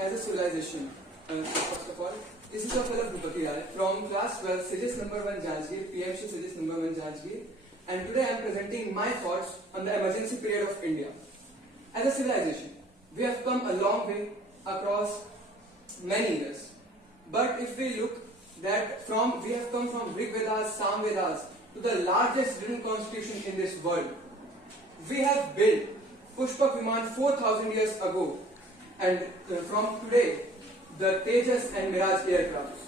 as a civilization. First of all, this is your fellow Bhupati Rai from class 12, Suggest number 1 Jajgir, PMC Suggest number 1 Jajgir, and today I am presenting my thoughts on the emergency period of India. As a civilization, we have come a long way across many years. But if we look that we have come from Rig Vedas, Sam Vedas to the largest written constitution in this world. We have built Pushpak Viman 4,000 years ago, and from today the Tejas and Miraj aircrafts.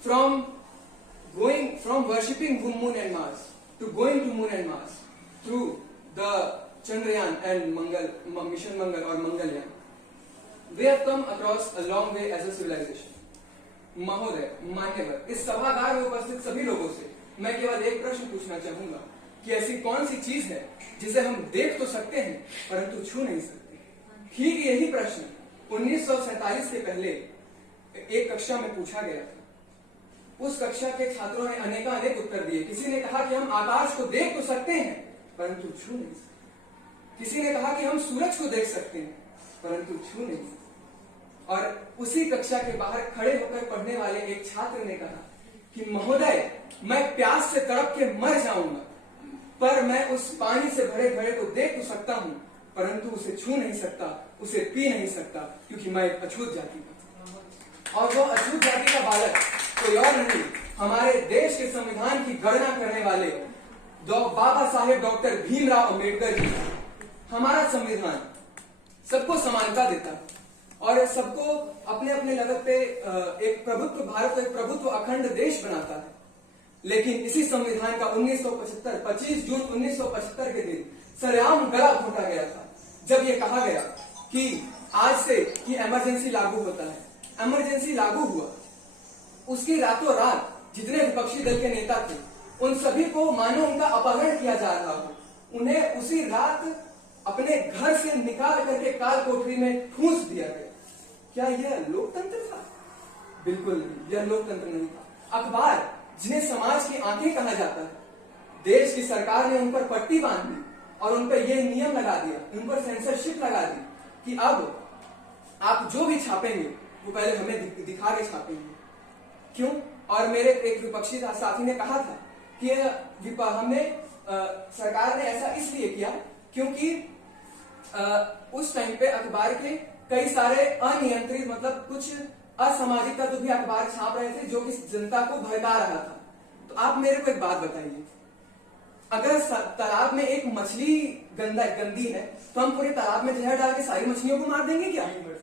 From worshipping Moon and Mars to going to Moon and Mars through the Chandrayaan and Mission Mangal or Mangalyaan, we have come across a long way as a civilization. महोदय, मान्यवर, इस सभागार में उपस्थित सभी लोगों से मैं केवल एक प्रश्न पूछना चाहूंगा कि ऐसी कौन सी चीज है जिसे हम देख तो सकते हैं परंतु छू नहीं सकते। ठीक यही प्रश्न 1947 के पहले एक कक्षा में पूछा गया था। उस कक्षा के छात्रों ने अनेक उत्तर दिए। किसी ने कहा कि हम आकाश को देख तो सकते हैं परंतु छू नहीं सकते। किसी ने कहा कि हम सूरज को देख सकते हैं परंतु छू नहीं सकते। और उसी कक्षा के बाहर खड़े होकर पढ़ने वाले एक छात्र ने कहा कि महोदय, मैं प्यास से तड़प के मर जाऊंगा पर मैं उस पानी से भरे घड़े को देख तो सकता हूं परंतु उसे छू नहीं सकता, उसे पी नहीं सकता, क्योंकि मैं एक अछूत जाति का। और वो अछूत जाति का बालक कोई और नहीं, हमारे देश के संविधान की गणना करने वाले बाबा साहेब डॉक्टर भीमराव अम्बेडकर जी। हमारा संविधान सबको समानता देता और सबको अपने अपने लेवल पे एक प्रभुत्व, भारत को एक प्रभुत्व अखंड देश बनाता है। लेकिन इसी संविधान का 25 जून 1975 के दिन सरेआम गला घोटा गया था, जब ये कहा गया कि आज से कि इमरजेंसी लागू होता है। इमरजेंसी लागू हुआ, उसकी रातों रात जितने विपक्षी दल के नेता थे उन सभी को मानो उनका अपहरण किया जा रहा हो, उन्हें उसी रात अपने घर से निकाल करके काल कोठरी में ठूंस दिया गया। क्या यह लोकतंत्र था? बिल्कुल नहीं, यह लोकतंत्र नहीं था। अखबार, जिन्हें समाज की आंखें कहा जाता है, देश की सरकार ने उन पर पट्टी बांध दी और उन पर यह नियम लगा दिया, उन पर सेंसरशिप लगा दी कि अब आप जो भी छापेंगे वो पहले हमें दिखा के छापेंगे। क्यों? और मेरे एक विपक्षी साथी ने कहा था कि सरकार ने ऐसा इसलिए किया क्योंकि उस टाइम पे अखबार के कई सारे अनियंत्रित, मतलब कुछ असामाजिक तत्व भी अखबार छाप रहे थे जो कि जनता को भड़का रहा था। तो आप मेरे को एक बात बताइए, अगर तालाब में एक मछली गंदी है तो हम पूरे तालाब में जहर डाल के सारी मछलियों को मार देंगे क्या?